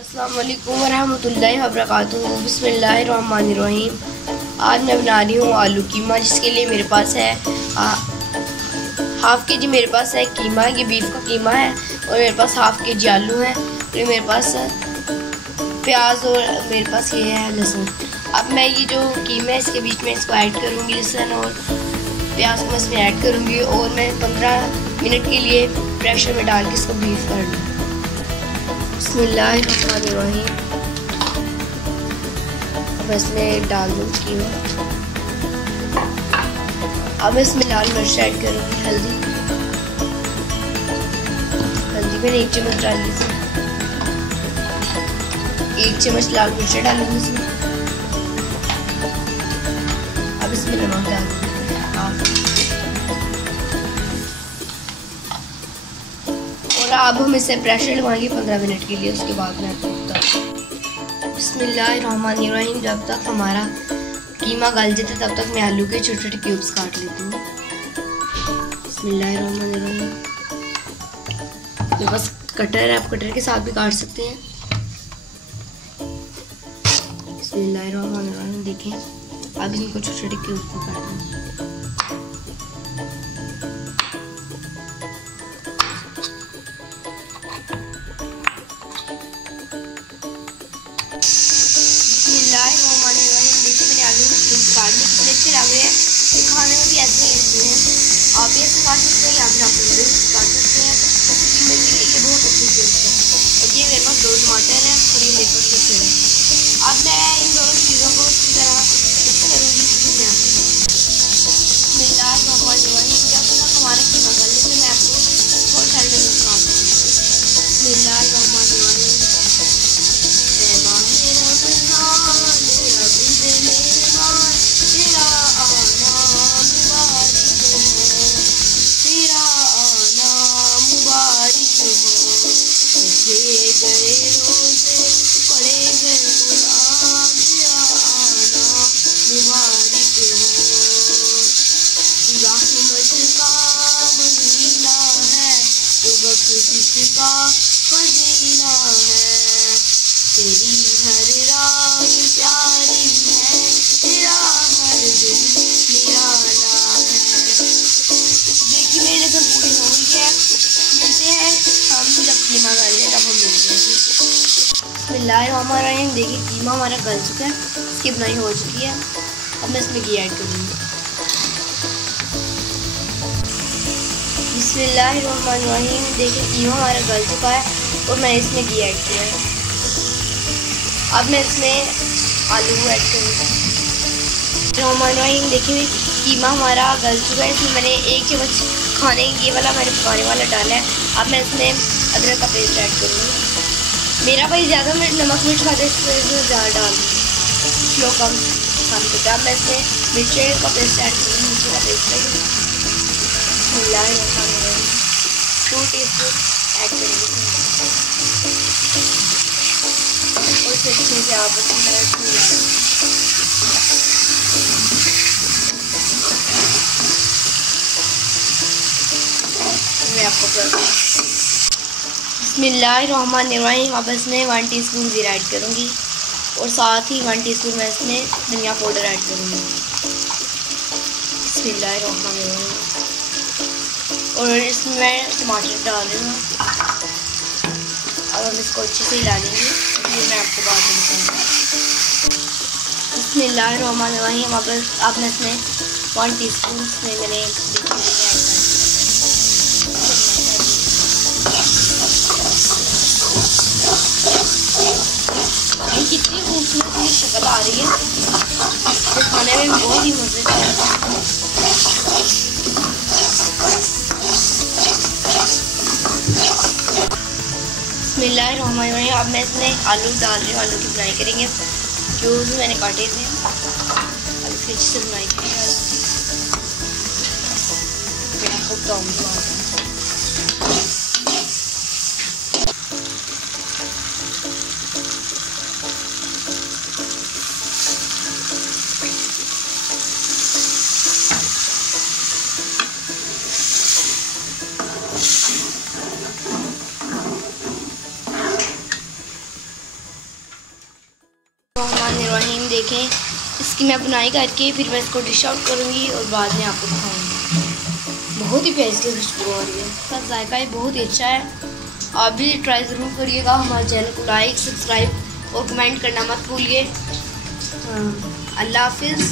अस्सलाम वालेकुम वरहमतुल्लाहि वबरकातुहू। बिस्मिल्लाहिर्रहमानिर्रहीम। आज मैं बना रही हूँ आलू कीमा, जिसके लिए मेरे पास है हाफ़ के जी मेरे पास है कीमा, ये बीफ का कीमा है। और मेरे पास हाफ़ के जी आलू है। और मेरे पास प्याज और मेरे पास ये है लहसुन। अब मैं ये जो कीमा है इसके बीच में इसको ऐड करूँगी, लहसुन और प्याज को मैं इसमें ऐड करूँगी। और मैं 15 मिनट के लिए प्रेशर में डाल के इसको बीफ कर लूँ। बिस्मिल्लाहिर्रहमानिर्रहीम। अब इसमें डाल दूँ कीमा। अब इसमें लाल मिर्च ऐड करूँगी, हल्दी मैंने 1 चम्मच डाली थी। 1 चम्मच लाल मिर्च डालूंगी इसमें। अब इसमें नमक डाल दूँगी। और अब हम इसे प्रेशर लगाएंगे 15 मिनट के लिए। उसके बाद मैं आपको बताऊँ। बिस्मिल्लाहिर्रहमानिर्रहीम। जब तक हमारा कीमा गल जाता तब तक मैं आलू के छोटे छोटे क्यूब्स काट लेती हूँ। बिस्मिल्लाहिर्रहमानिर्रहीम। मेरे पास कटर है, आप कटर के साथ भी काट सकते हैं। बिस्मिल्लाहिर्रहमानिर्रहीम। देखें, अब इनको छोटे छोटे क्यूब्स में काट लें। कितने अच्छे लग रहे हैं, खाने में भी ऐसे ही लगते हैं। आप ये काट सकते हैं या फिर आप काट सकते हैं। जैसे कि मेरे लिए ये बहुत अच्छी चीज़ है। और ये मेरे पास 2 टमाटर हैं और ये मेरे पास लहसुन है। अब मैं इन दोनों चीज़ों को अच्छी तरह मिक्स करूँगी। जब तक हमारा कीमा गल जाए मैं आपको थोड़ा सा दिखा जिसका फजीला है, तेरी हर रात प्यारी है, तेरा हर दिल निराला है। देखिए मेरी नज़र पूरी हो गई है। मिलते हैं हम जब कीमा गल जाए तब हम मिलते हैं। बिस्मिल्लाहिर्रहमानिर्रहीम। देखिए कीमा हमारा गल चुका है, इसकी बनाई हो चुकी है। अब मैं इसमें घी ऐड करूँगी। बिस्मिल्लाहिर्रहमानिर्रहीम। देखिए कीमा हमारा गल चुका है और मैंने इसमें घी ऐड किया है। अब मैं इसमें आलू ऐड करूँगी। देखिए कीमा हमारा गल चुका है। इसमें मैंने 1 चम्मच खाने ये वाला मैंने पकाने वाला डाला है। अब मैं इसमें अदरक का पेस्ट ऐड करूँगी। मेरा भाई ज़्यादा नमक मिर्च खाता है, इसमें ज़्यादा डाल दूँगी, लोग कम खाने देता है। अब मैं इसमें मिर्ची का पेस्ट ऐड करूँगी। मिर्ची का पेस्ट है 2 टीस्पून ऐड करेंगे और फिर अच्छे से आप मैं आपको बिस्मिल्लाहिर्रहमानिर्रहीम। अब इसमें 1 टीस्पून ज़ीरा ऐड करूँगी और साथ ही 1 टीस्पून मैं इसमें धनिया पाउडर ऐड करूँगी। बिस्मिल्लाहिर्रहमानिर्रहीम। और इसमें मैं टमाटर डाल रही हूँ। अब हम इसको अच्छे से हिला लेंगे, फिर मैं आपको बाद में बताऊँगी। बिस्मिल्लाहिर्रहमानिर्रहीम। अब मैं इसमें 1 टीस्पून इसमें मैंने कितनी खूबसूरत शक्ल आ रही है, तो खाने में बहुत ही मज़े का है। बिस्मिल्लाहिर्रहमानिर्रहीम। अब मैं इसमें आलू डाल रही हूँ। आलू की बुनाई करेंगे, क्यूब्स मैंने काटे थे। अभी फिर से बुनाई करेंगे। मैं आपको बताऊँगी। देखें, इसकी मैं बुनाई करके फिर मैं इसको डिश आउट करूँगी और बाद में आपको दिखाऊँगी। बहुत ही प्यारी इसकी खुशबू आ रही है, इसका जायका ही बहुत ही अच्छा है। आप भी ट्राई ज़रूर करिएगा। हमारे चैनल को लाइक, सब्सक्राइब और कमेंट करना मत भूलिए। अल्लाह हाफिज़।